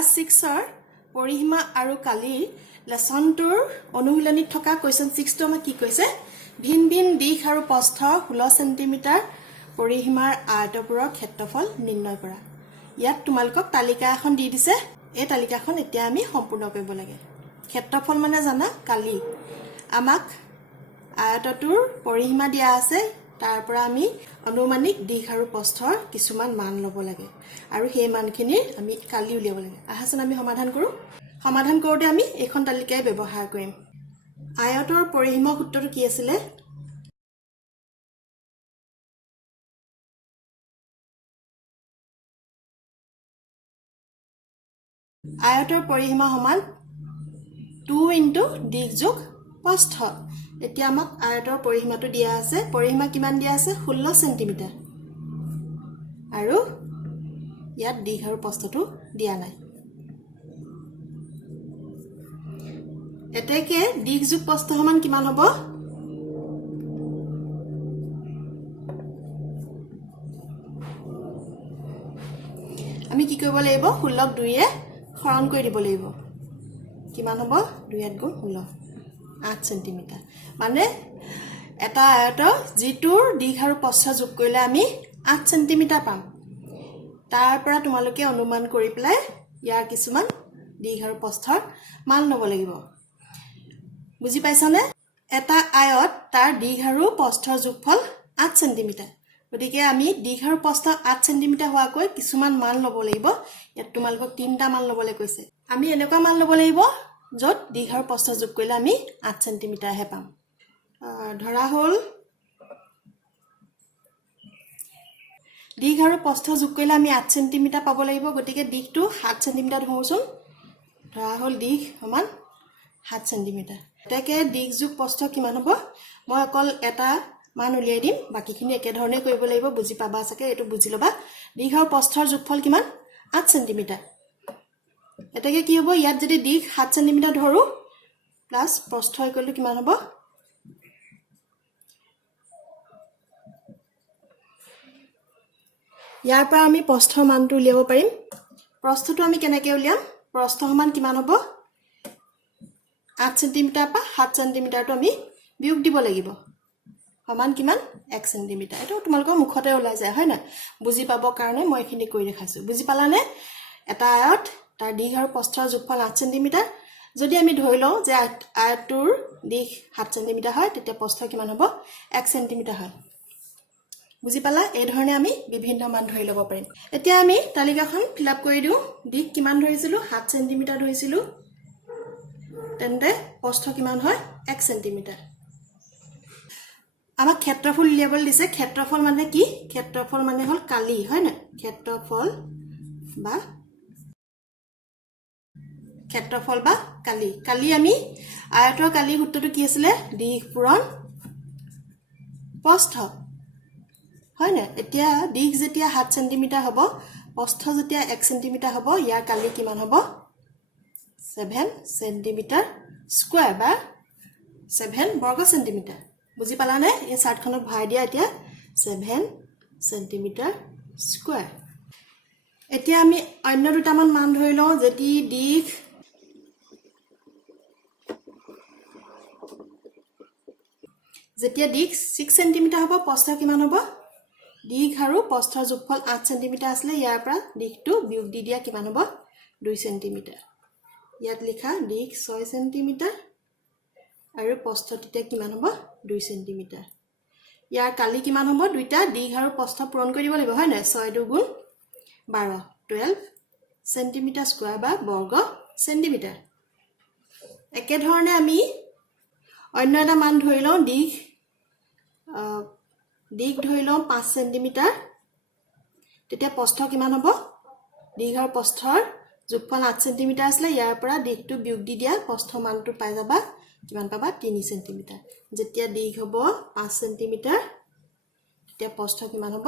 class 6 পৰিসীমা আৰু কালিৰ লেসনটোৰ অনুশীলনীত থকা কোৱেশ্চন 6 টো আমাক কি কৈছে ভিন ভিন দিশ আৰু প্ৰস্থ 16 সেন্টিমিটাৰ পৰিসীমাৰ আয়তপুৰৰ ক্ষেত্ৰফল নিৰ্ণয় কৰা ইয়াত তোমালোকক তালিকা এখন দি দিছে এই তালিকাখন এতিয়া আমি সম্পূৰ্ণ কৰিব লাগে ক্ষেত্ৰফল মানে জানা কালি আমাক আয়তটোৰ পৰিসীমা দিয়া আছে তাৰ পৰা আমি অনুমানিক দিশ আৰু প্ৰস্থৰ কিছুমান মান ল'ব লাগে আৰু সেই মানখিনি আমি কালি উলিয়াব লাগে আহাচোন আমি সমাধান কৰোঁতে আমি এইখন তালিকাই ব্যৱহাৰ কৰিম আয়তৰ পৰিসীমা সূত্ৰটো কি আছিল আয়তৰ পৰিসীমা সমান 2 * দিশ যোগ প্ৰস্থ এতিয়া আমাক আয়তৰ পৰিসীমাটো দিয়া আছে পৰিসীমা কিমান দিয়া আছে 16 সেন্টিমিটাৰ আৰু ইয়াত দিশ আৰু প্ৰস্থটো দিয়া নাই এতেকে দিশ যোগ প্ৰস্থ সমান কিমান হ'ব আমি কি কৰিব লাগিব 16 ক 2 এ হৰণ কৰি দিব লাগিব কিমান হ'ব 2 * 16 8 সেন্টিমিটাৰ মানে এটা আয়ত যিটোৰ দিশ আৰু প্ৰস্থ যোগ কৰিলে আমি 8 সেন্টিমিটাৰ পাম তাৰ পৰা তোমালোকে অনুমান কৰি পেলাই ইয়াৰ কিছুমান দিশ আৰু প্ৰস্থৰ মান ল'ব লাগিব বুজি পাইছানে এটা আয়ত তাৰ দিশ আৰু প্ৰস্থৰ যোগফল 8 সেন্টিমিটাৰ গতিকে আমি দিশ আৰু প্ৰস্থ 8 সেন্টিমিটাৰ হোৱাকৈ কিছুমান মান ল'ব লাগিব ইয়াত তোমালোকক তিনটা মান ল'বলৈ কৈছে আমি এনেকুৱা মান ল'ব লাগিব য'ত দিশ আৰু প্ৰস্থ যোগ কৰিলে আমি 8 সেন্টিমিটাৰ হে পাম ধৰা হ'ল দিশ আৰু প্ৰস্থ যোগ কৰিলে আমি 8 সেন্টিমিটাৰ পাব লাগিব গতিকে দিশটো 7 সেন্টিমিটাৰ ধৰোচোন ধৰা হ'ল দিশ সমান 7 সেন্টিমিটাৰ এতেকে দিশ যোগ প্ৰস্থ কিমান হ'ব মই অকল এটা মান উলিয়াই দিম বাকিখিনি একে ধৰণে কৰিব লাগিব বুজি পাবা চাগে এটো বুজি লবা দিশ আৰু প্ৰস্থৰ যোগফল কিমান 8 সেন্টিমিটাৰ এতেকে কি হ'ব ইয়াত যদি দিশ 7 সেন্টিমিটাৰ ধৰো প্লাস প্ৰস্থ ইকুৱেল টু কিমান হ'ব ইয়াৰ পৰা আমি প্ৰস্থৰ মানটো উলিয়াব পাৰিম প্ৰস্থটো আমি কেনেকৈ উলিয়াম প্ৰস্থ সমান কিমান হ'ব 8 সেন্টিমিটাৰ পৰা 7 সেন্টিমিটাৰটো আমি বিয়োগ দিব লাগিব সমান কিমান 1 সেন্টিমিটাৰ এটো তোমালোকৰ মুখতে ওলাই যায় হয় না বুজি পাব কাৰণে মই এখিনি কৈ দেখাইছো বুজি পালানে এটা আয়ত তাৰ দিশ আৰু প্ৰস্থৰ যোগফল 8 সেন্টিমিটাৰ যদি আমি ধৰি লওঁ যে আয়তটোৰ দিশ 7 সেন্টিমিটাৰ হয় তেতিয়া প্ৰস্থ কিমান হ'ব 1 সেন্টিমিটাৰ হয় বুজি পালা এই ধৰণে আমি বিভিন্ন মান ধৰি ল'ব পাৰিম এতিয়া আমি তালিকাখন ফিল আপ কৰি দিও দিশ কিমান ধৰিছিলো 7 সেন্টিমিটাৰ ধৰিছিলো তেন্তে প্ৰস্থ কিমান হয় 1 সেন্টিমিটাৰ আমাক ক্ষেত্ৰফল উলিয়াবলৈ দিছে ক্ষেত্ৰফল মানে কি ক্ষেত্ৰফল মানে হ'ল কালি হয় না ক্ষেত্ৰফল বা কালি আমি আয়তৰ কালি সূত্ৰটো কি আছিল দিশ পূৰণ প্ৰস্থ হয় না এতিয়া দিশ যেতিয়া 7 সেন্টিমিটাৰ হ'ব প্ৰস্থ যেতিয়া 1 সেন্টিমিটাৰ হ'ব ইয়াৰ কালি কিমান হ'ব 7 সেন্টিমিটাৰ স্কয়াৰ বা 7 বৰ্গ সেন্টিমিটাৰ বুজি পালানে এই চাৰ্টখনত ভৰাই দিয়া এতিয়া 7 সেন্টিমিটাৰ স্কয়াৰ এতিয়া আমি অন্য দুটামান মান ধৰি লওঁ যেতি দিশ যেতিয়া দিশ 6 সেন্টিমিটাৰ হ'ব প্ৰস্থ কিমান হ'ব দিশ আৰু প্ৰস্থৰ যোগফল 8 সেন্টিমিটাৰ আছিল ইয়াৰ পৰা দিশটো বিয়োগ দি দিয়া কিমান হ'ব 2 সেন্টিমিটাৰ ইয়াত লিখা দিশ 6 সেন্টিমিটাৰ আৰু প্ৰস্থ তেতিয়া কিমান হ'ব 2 সেন্টিমিটাৰ ইয়াৰ কালি কিমান হ'ব দুইটা দিশ আৰু প্ৰস্থ পূৰণ কৰি দিব লাগিব হয় না 6 * 2 = 12 12 সেন্টিমিটাৰ স্কয়াৰ বা বৰ্গ সেন্টিমিটাৰ একে ধৰণে আমি অন্য এটা মান ধৰি লওঁ দিশ ধৰি লওঁ 5 সেন্টিমিটাৰ তেতিয়া প্ৰস্থ কিমান হ'ব দিশ আৰু প্ৰস্থৰ যোগফল 8 সেন্টিমিটাৰ আছিল ইয়াৰ পৰা দিশটো বিয়োগ দি দিয়া প্ৰস্থ মানটো পাই যাবা কিমান পাবা 3 সেন্টিমিটাৰ যেতিয়া দিশ হ'ব 5 সেন্টিমিটাৰ তেতিয়া প্ৰস্থ কিমান হ'ব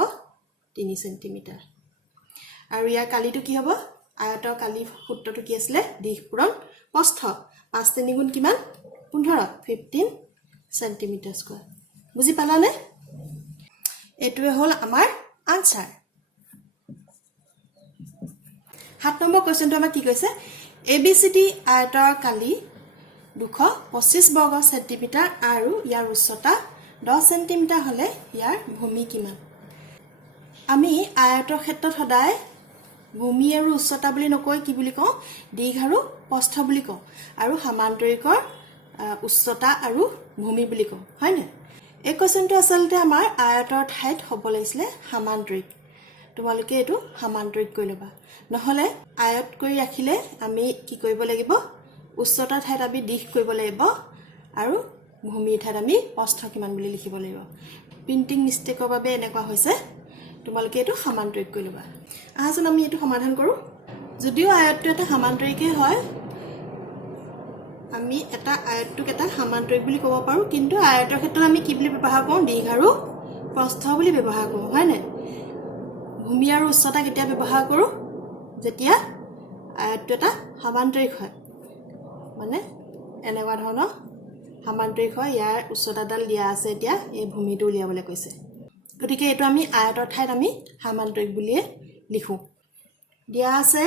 3 সেন্টিমিটাৰ আৰু ইয়াৰ কালিটো কি হ'ব আয়তৰ কালি সূত্ৰটো কি আছিল দিশ পূৰণ প্ৰস্থ 5 3 গুণ কিমান 15 সেন্টিমিটাৰ স্কয়াৰ বুজি পালানে এটোৱে হ'ল আমাৰ আনসাৰ 7 নম্বৰ কোৱেশ্চনটো আমাক কি কৈছে ABCD আয়তৰ কালি 225 বৰ্গ সেন্টিমিটাৰ আৰু ইয়াৰ উচ্চতা 10 সেন্টিমিটাৰ হলে ইয়াৰ ভূমি কিমান আমি আয়তৰ ক্ষেত্ৰত সদায় ভূমি আৰু উচ্চতা বুলি নকৈ কি বুলি কওঁ দীঘ আৰু প্ৰস্থ বুলি কওঁ আৰু সমান্তৰিকৰ উচ্চতা আৰু ভূমি বুলি কওঁ হয় না এই কোৱেশ্চনটো আসলতে আমাৰ আয়তৰ ঠাইত হ'ব লাগিছিল সমান্তৰিক তোমালোকে এটো সমান্তৰিক কৰি লবা নহলে আয়ত কৰি ৰাখিলে আমি কি কৰিব লাগিব উচ্চতা ঠাইত আমি দিশ কৰিব লাগিব আৰু ভূমিৰ ঠাইত আমি প্ৰস্থ কিমান বুলি লিখিব লাগিব প্ৰিন্টিং মিষ্টেকৰ বাবে এনেকুৱা হৈছে তোমালোকে এটো সমান্তৰিক কৰি লবা আহাচোন আমি এটো সমাধান কৰো যদিও আয়তটো এটা সমান্তৰিকই হয় আমি এটা আয়তটোক এটা সমান্তৰিক বুলি ক'ব পাৰো কিন্তু আয়তৰ ক্ষেত্ৰত আমি কি বুলি ব্যৱহাৰ কৰোঁ দিশ আৰু প্ৰস্থ বুলি ব্যৱহাৰ কৰোঁ হয় না ভূমি আৰু উচ্চতা কেতিয়া ব্যৱহাৰ কৰোঁ যেতিয়া আয়তটো এটা সমান্তৰিক হয় মানে এনেকুৱা ধৰণৰ সমান্তৰিক হয় ইয়াৰ উচ্চতাডাল দিয়া আছে এতিয়া এই ভূমিটো উলিয়াবলৈ কৈছে গতিকে এটো আমি আয়তৰ ঠাইত আমি সমান্তৰিক বুলিয়ে লিখো দিয়া আছে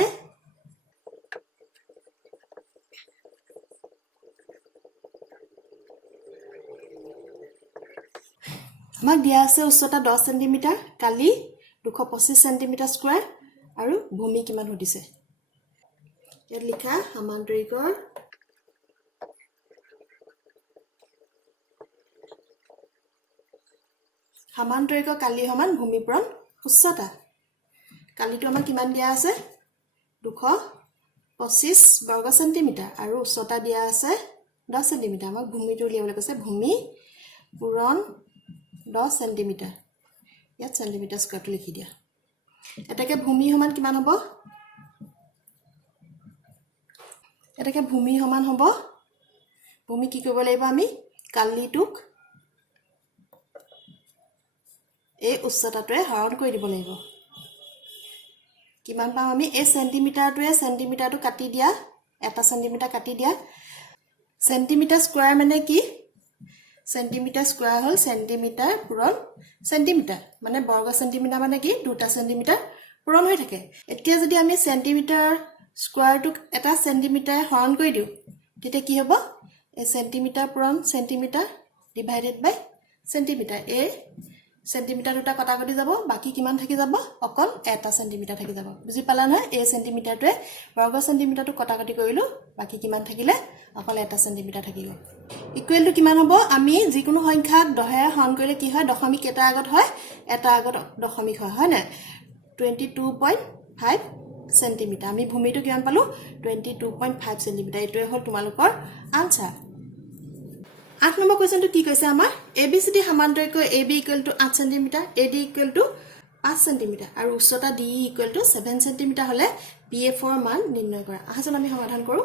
আমাক দিয়া আছে উচ্চতা 10 সেন্টিমিটাৰ কালি 225 সেন্টিমিটাৰ স্কয়াৰ আৰু ভূমি কিমান সুধিছে ইয়াত লিখা সমান্তৰিকৰ কালি সমান ভূমি পূৰণ উচ্চতা কালিটো আমাক কিমান দিয়া আছে 225 বৰ্গ সেন্টিমিটাৰ আৰু উচ্চতা দিয়া আছে 10 সেন্টিমিটাৰ আমাক ভূমিটো উলিয়াবলৈ কৈছে ভূমি পূৰণ 10 সেন্টিমিটাৰ ইয়াত সেন্টিমিটাৰ স্কয়াৰটো লিখি দিয়া এটাকে ভূমি সমান কিমান হ'ব এটাকে ভূমি সমান হ'ব ভূমি কি কৰিব লাগিব আমি কালিটোক এই উচ্চতাটোৱে হৰণ কৰি দিব লাগিব কিমান পাম আমি এই সেন্টিমিটাৰটো কাটি দিয়া এটা সেন্টিমিটাৰ কাটি দিয়া সেন্টিমিটাৰ স্কয়াৰ মানে কি সেন্টিমিটাৰ স্কয়াৰ হল সেন্টিমিটাৰ পূৰণ সেন্টিমিটাৰ মানে বৰ্গ সেন্টিমিটাৰ মানে কি দুটা সেন্টিমিটাৰ পূৰণ হৈ থাকে এতিয়া যদি আমি সেন্টিমিটাৰ স্কয়াৰটোক এটা সেন্টিমিটাৰ হৰণ কৰি দিও তেতিয়া কি হ'ব এই সেন্টিমিটাৰ পূৰণ সেন্টিমিটাৰ ডিভাইডেড বাই সেন্টিমিটাৰ এই সেন্টিমিটাৰ দুটা কটাকটি যাব বাকি কিমান থাকি যাব অকল এটা সেন্টিমিটাৰ থাকি যাব বুজি পালা নহয় এই সেন্টিমিটাৰটোৱে বৰ্গ সেন্টিমিটাৰটো কটাকটি কৰিলো বাকি কিমান থাকিলে অকল এটা সেন্টিমিটাৰ থাকিব ইকুৱেল টু কিমান হ'ব আমি যিকোনো সংখ্যাক 10 এ হৰণ কৰিলে কি হয় দশমিক এটা আগত হয় এটা আগত দশমিক হয় না 22.5 সেন্টিমিটাৰ আমি ভূমিটো কিমান পালো 22.5 সেন্টিমিটাৰ এটোৱে হল তোমালোকৰ আনসাৰ 8 নম্বৰ কোৱেশ্চনটো কি কৈছে আমাৰ ABCD সমান্তৰিক AB = 8 centimetre AD = 5 centimetre আৰু উচ্চতা DE = 7 সেন্টিমিটাৰ হলে BF ৰ মান নিৰ্ণয় কৰা আহাচোন আমি সমাধান কৰো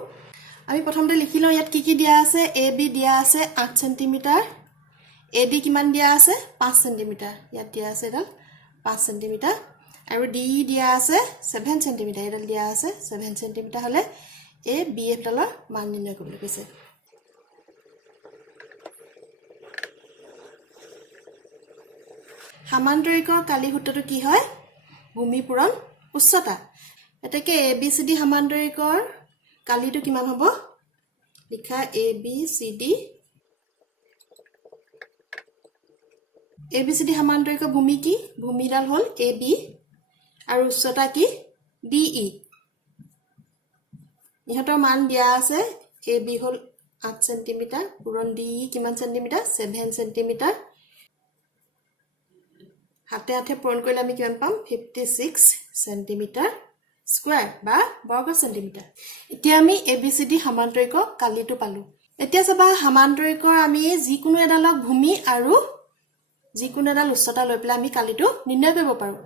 আমি প্ৰথমতে লিখি লওঁ ইয়াত কি কি দিয়া আছে AB দিয়া আছে 8 সেন্টিমিটাৰ AD কিমান দিয়া আছে 5 সেন্টিমিটাৰ ইয়াত দিয়া আছে এডাল 5 সেন্টিমিটাৰ আৰু DE দিয়া আছে 7 সেন্টিমিটাৰ এডাল দিয়া আছে 7 সেন্টিমিটাৰ হলে এই BF ডালৰ মান নিৰ্ণয় কৰিবলৈ কৈছে সমান্তৰিকৰ কালি সূত্ৰটো কি হয় ভূমি পূৰণ উচ্চতা এটাকে ABCD সমান্তৰিকৰ কালিটো কিমান হ'ব লিখা ABCD সমান্তৰিকৰ ভূমি কি ভূমিডাল হল AB আৰু উচ্চতা কি DE ইহঁতৰ মান দিয়া আছে AB হল 8 সেন্টিমিটাৰ পূৰণ DE কিমান সেন্টিমিটাৰ 7 সেন্টিমিটাৰ হাতে হাতে পূৰণ কৰিলে আমি কিমান পাম 56 সেন্টিমিটাৰ স্কয়াৰ বা বৰ্গ সেন্টিমিটাৰ এতিয়া আমি ABCD সমান্তৰিকৰ কালিটো পালো এতিয়া চাবা সমান্তৰিকৰ আমি যিকোনো এডালক ভূমি আৰু যিকোনো এডাল উচ্চতা লৈ পেলাই আমি কালিটো নিৰ্ণয় কৰিব পাৰো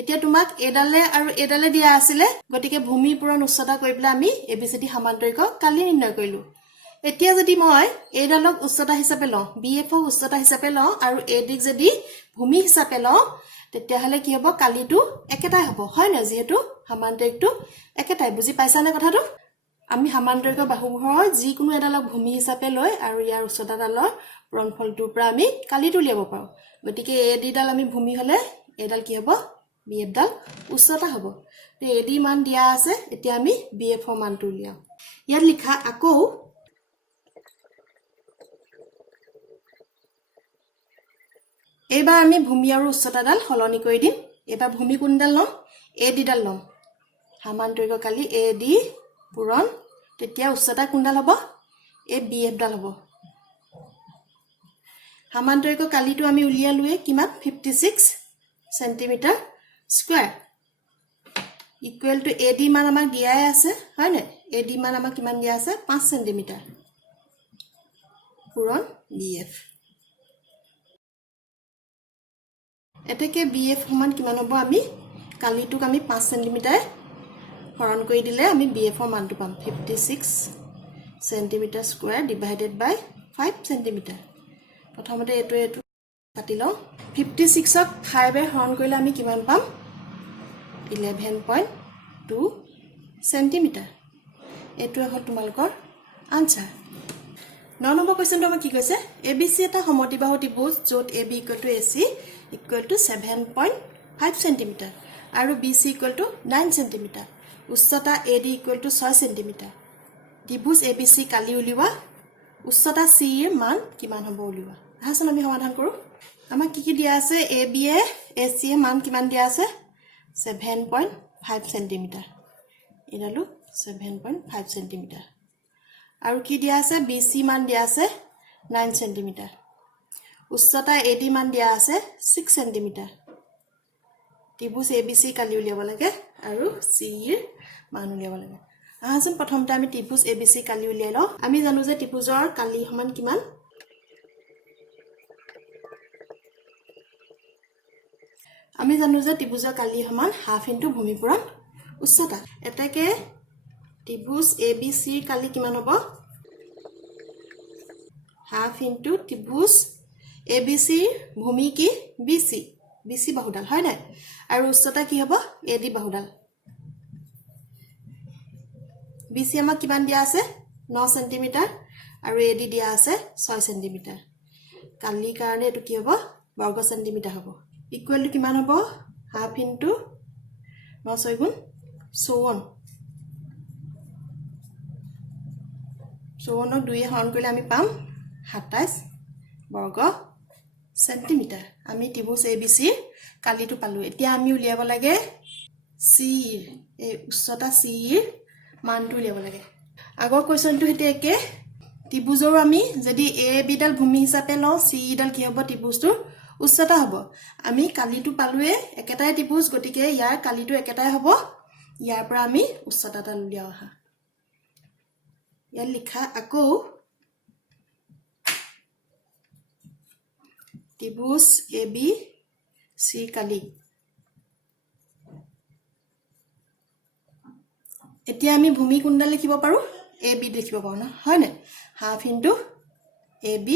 এতিয়া তোমাক এডালে আৰু এডালে দিয়া আছিল গতিকে ভূমি পূৰণ উচ্চতা কৰি পেলাই আমি ABCD সমান্তৰিকৰ কালি নিৰ্ণয় কৰিলো এতিয়া যদি মই এডালক উচ্চতা হিচাপে লওঁ BF ক উচ্চতা হিচাপে লওঁ আৰু AD ক যদি ভূমি হিচাপে লওঁ তেতিয়া হলে কি হ'ব কালিটো একেটাই হ'ব হয় না যেহেতু সমান্তৰিকটো একেটাই বুজি পাইছা নে কথাটো আমি সমান্তৰিকৰ বাহুবোৰৰ যিকোনো এডালক ভূমি হিচাপে লৈ আৰু ইয়াৰ উচ্চতাডালৰ পূৰণফলটোৰ পৰা আমি কালিটো উলিয়াব পাৰো গতিকে AD ডাল আমি ভূমি হলে এডাল কি হ'ব BF ডাল উচ্চতা হ'ব AD মান দিয়া আছে এতিয়া আমি BF ৰ মানটো উলিয়াও ইয়াত লিখা আকৌ এবাৰ আমি ভূমি আৰু উচ্চতাডাল সলনি কৰি দিম এবাৰ ভূমি কোনডাল লম AD ডাল লম সামান্তৰিক কালি AD পূৰণ তেতিয়া উচ্চতা কোনডাল হ'ব BF ডাল হ'ব সামান্তৰিক কালিটো আমি উলিয়ালুৱে কিমান 56 centimetre square equal to AD মান আমাক দিয়াই আছে হয় নে AD মান আমাক কিমান দিয়া আছে 5 সেন্টিমিটাৰ পূৰণ BF এতেকে BF সমান কিমান হ'ব আমি কালিটোক আমি 5 সেন্টিমিটাৰ হৰণ কৰি দিলে আমি BF ৰ মানটো পাম 56 সেন্টিমিটাৰ স্কয়াৰ ডিভাইডেড বাই 5 সেন্টিমিটাৰ প্ৰথমতে এটো কাটি লও 56 ক 5 এ হৰণ কৰিলে আমি কিমান পাম 11.2 সেন্টিমিটাৰ এটো হ'ল তোমালোকৰ আনসাৰ 9 নম্বৰ কোৱেশ্চনটো আমাক কি কৈছে ABC এটা সমদ্বিবাহু ত্ৰিভুজ য'ত AB AC equal to 7.5 cm আৰু BC equal to 9 cm উচ্চতা AD equal to 6 cm ত্ৰিভুজ ABC কালি উলিওৱা উচ্চতা C এৰ মান কিমান হ'ব উলিওৱা আহাচোন আমি সমাধান কৰো আমাক কি দিয়া আছে AB এ AC এর মান কিমান দিয়া আছে 7.5 cm এডালু 7.5 cm আৰু কি দিয়া আছে BC মান দিয়া আছে 9 cm উচ্চতা AD মান দিয়া আছে 6 cm ত্ৰিভুজ ABC কালি উলিয়াব লাগে আৰু C এৰ মান উলিয়াব লাগে আহাচোন প্ৰথমতে আমি ত্ৰিভুজ ABC কালি উলিয়াই লও আমি জানো যে ত্ৰিভুজৰ কালি সমান কিমান আমি জানো যে ত্ৰিভুজৰ কালি সমান হাফ ইনটু ভূমি পূৰণ উচ্চতা এটাকে ত্ৰিভুজ ABC কালি কিমান হ'ব হাফ ইনটু ত্ৰিভুজ ABC ভূমি কি BC বাহুডাল হয় না আৰু উচ্চতা কি হ'ব AD বাহুডাল BC আমাক কিমান দিয়া আছে 9 cm আৰু AD দিয়া আছে 6 cm কালি কাৰণে এটো কি হ'ব বৰ্গ সেন্টিমিটাৰ হ'ব ইকুৱেল টু কিমান হ'ব হাফ ইনটু 9 6 গুণ 54 54 ক 2 এ হৰণ কৰিলে আমি পাম 27 বৰ্গ সেন্টিমিটাৰ আমি ত্ৰিভুজ ABC কালিটো পালো এতিয়া আমি উলিয়াব লাগে C এই উচ্চতা C এর মানটো উলিয়াব লাগে আগৰ কোৱেশ্চনটো হেতে একে ত্ৰিভুজৰ আমি যদি AB ডাল ভূমি হিচাপে লও C ডাল কি হ'ব ত্ৰিভুজটোৰ উচ্চতা হ'ব আমি কালিটো পালোৱে একেটাই ত্ৰিভুজ গতিকে ইয়াৰ কালিটো একেটাই হ'ব ইয়াৰ পৰা আমি উচ্চতাটা উলিয়াও আহা ইয়াৰ লিখা আকৌ ত্ৰিভুজ ABC কালি এতিয়া আমি ভূমি কোনডাল লিখিব পাৰো AB লিখিব পাৰো না হয় না হাফ ইনটু AB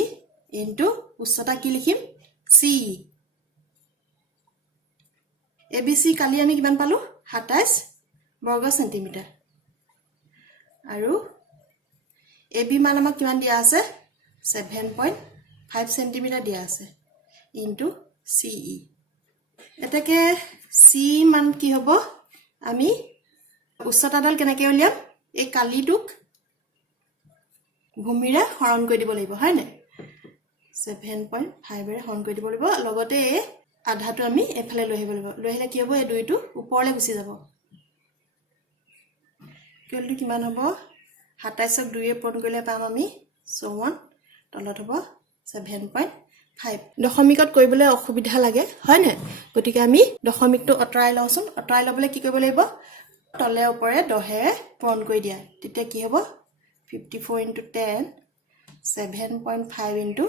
ইনটু উচ্চতা কি লিখিম C ABC কালি আমি কিমান পালো 27 বৰ্গ সেন্টিমিটাৰ আৰু AB মান আমাক কিমান দিয়া আছে 7.5 সেন্টিমিটাৰ দিয়া আছে ইনটু CE এটাকে C মান কি হ'ব আমি উচ্চতাডাল কেনেকৈ উলিয়াম এই কালিটোক ভূমিৰে হৰণ কৰি দিব লাগিব হয় না 7.5 এৰে হৰণ কৰি দিব লাগিব লগতে আধাটো আমি এফালে লৈ আহিব লাগিব লৈ আহিলে কি হ'ব এই দুইটো ওপৰলৈ গুচি যাব কিলটো কিমান হ'ব 27 ক 2 এ পূৰণ কৰিলে পাম আমি 54 তলত হ'ব 7.5 দশমিকত কৰিবলৈ অসুবিধা লাগে হয় না গতিকে আমি দশমিকটো অতৰাই লওঁচোন অতৰাই লবলৈ কি কৰিব লাগিব তলে ওপৰে 10 এ পূৰণ কৰি দিয়া তেতিয়া কি হ'ব 54 into 10 7.5 into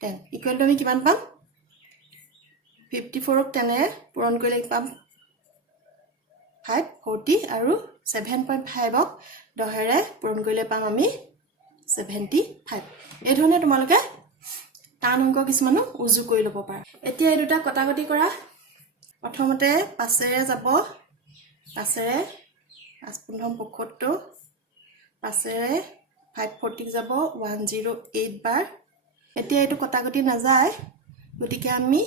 10 ইকুৱেল টু আমি কিমান পাম 54 ক 10 এ পূৰণ কৰিলে পাম 5 40 আৰু 7.5 ক 10 এৰে পূৰণ কৰিলে পাম আমি 75 এই ধৰণে তোমালোকে টান অংক কিছুমানো উজু কৰি ল'ব পাৰা এতিয়া এই দুটা কটাকটি কৰা প্ৰথমতে 5 এৰে যাব 5 এৰে 5.75 5 এৰে 540 যাব 108 বাৰ এতিয়া এটো কটাকটি না যায় গতিকে আমি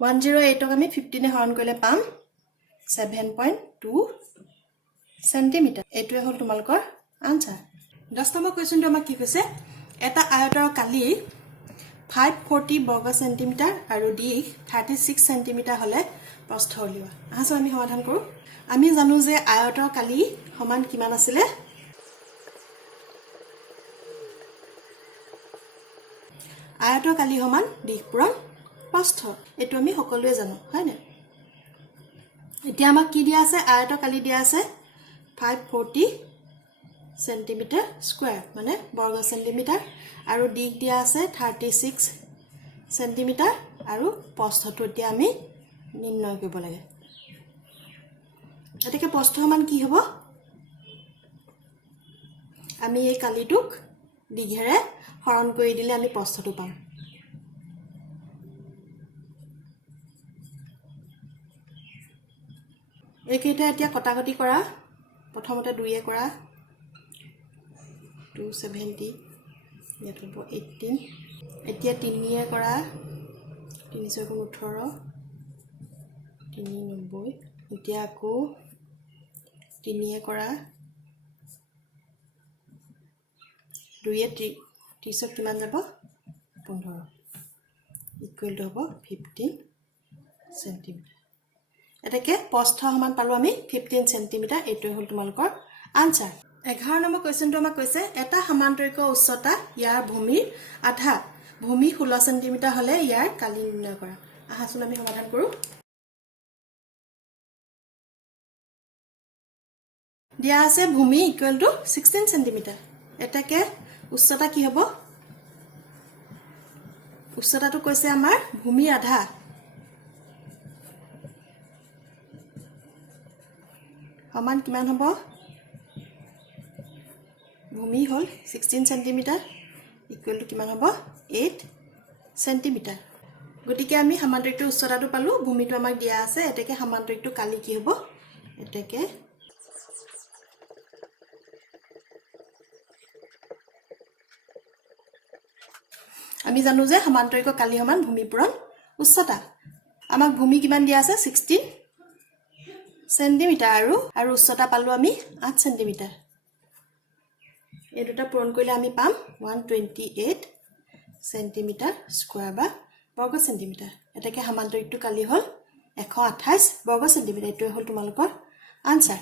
108ক আমি 15 হৰণ কৰিলে পাম 7.2 সেন্টিমিটাৰ এইটোৱে হ'ল তোমালোকৰ আনসাৰ 10 নম্বৰ কোৱেশ্চনটো আমাক কি কৈছে এটা আয়তৰ কালি 540 বৰ্গ সেন্টিমিটাৰ আৰু দিশ 36 সেন্টিমিটাৰ হলে প্ৰস্থ উলিওৱা আহা আমি সমাধান কৰো আমি জানো যে আয়তৰ কালি সমান কিমান আছিল আয়তৰ কালি সমান দিশ পূৰণ প্ৰস্থ এটো আমি সকলোৱে জানো হয় না এতিয়া আমাক কি দিয়া আছে আয়তৰ কালি দিয়া আছে 540 সেন্টিমিটাৰ স্কয়াৰ মানে বৰ্গ সেন্টিমিটাৰ আৰু দিশ দিয়া আছে 36 সেন্টিমিটাৰ আৰু প্ৰস্থটো এতিয়া আমি নিৰ্ণয় কৰিব লাগে এটাকে প্ৰস্থ সমান কি হ'ব আমি এই কালিটোক দিঘেৰে হৰণ কৰি দিলে আমি প্ৰস্থটো পাম এইকেইটা এতিয়া কটাকটি কৰা প্ৰথমতে 2 এ কৰা 270 ইয়াত হ'ব 18 এতিয়া 3 এ কৰা 318 390 এতিয়া আকৌ 3 এ কৰা 2 এ 30 কিমান যাব 15 ইকুৱেল টু হ'ব 15 সেন্টিমিটাৰ এটাকে প্ৰস্থ সমান পালো আমি 15 সেন্টিমিটাৰ এইটোৱে হ'ল তোমালোকৰ আনসাৰ 11 নম্বৰ কোৱেশ্চনটো আমাক কৈছে এটা সমান্তৰিক উচ্চতা ইয়াৰ ভূমিৰ আধা ভূমি 16 সেন্টিমিটাৰ হলে ইয়াৰ কালি নিৰ্ণয় কৰা আহাচোন আমি সমাধান কৰো দিয়া আছে ভূমি ইকুৱেল টু 16 সেন্টিমিটাৰ এটাকে উচ্চতা কি হ'ব উচ্চতাটো কৈছে আমাৰ ভূমিৰ আধা সমান কিমান হ'ব ভূমি হল 16 সেন্টিমিটাৰ ইকুৱেল টু কিমান হ'ব 8 সেন্টিমিটাৰ গতিকে আমি সমান্তৰিকটো উচ্চতাটো পালো ভূমিটো আমাক দিয়া আছে এটাকে সমান্তৰিকটো কালি কি হ'ব এটাকে আমি জানো যে সমান্তৰিক কালি সমান ভূমি পূৰণ উচ্চতা আমাক ভূমি কিমান দিয়া আছে 16 সেন্টিমিটাৰ আৰু উচ্চতা পালো আমি 8 সেন্টিমিটাৰ এই দুটা পূৰণ কৰিলে আমি পাম 128 সেন্টিমিটাৰ স্কয়াৰ বা বৰ্গ সেন্টিমিটাৰ এটাকে সমান্তৰিকটো কালি হল 128 বৰ্গ সেন্টিমিটাৰ এইটো হল তোমালোকৰ আনসাৰ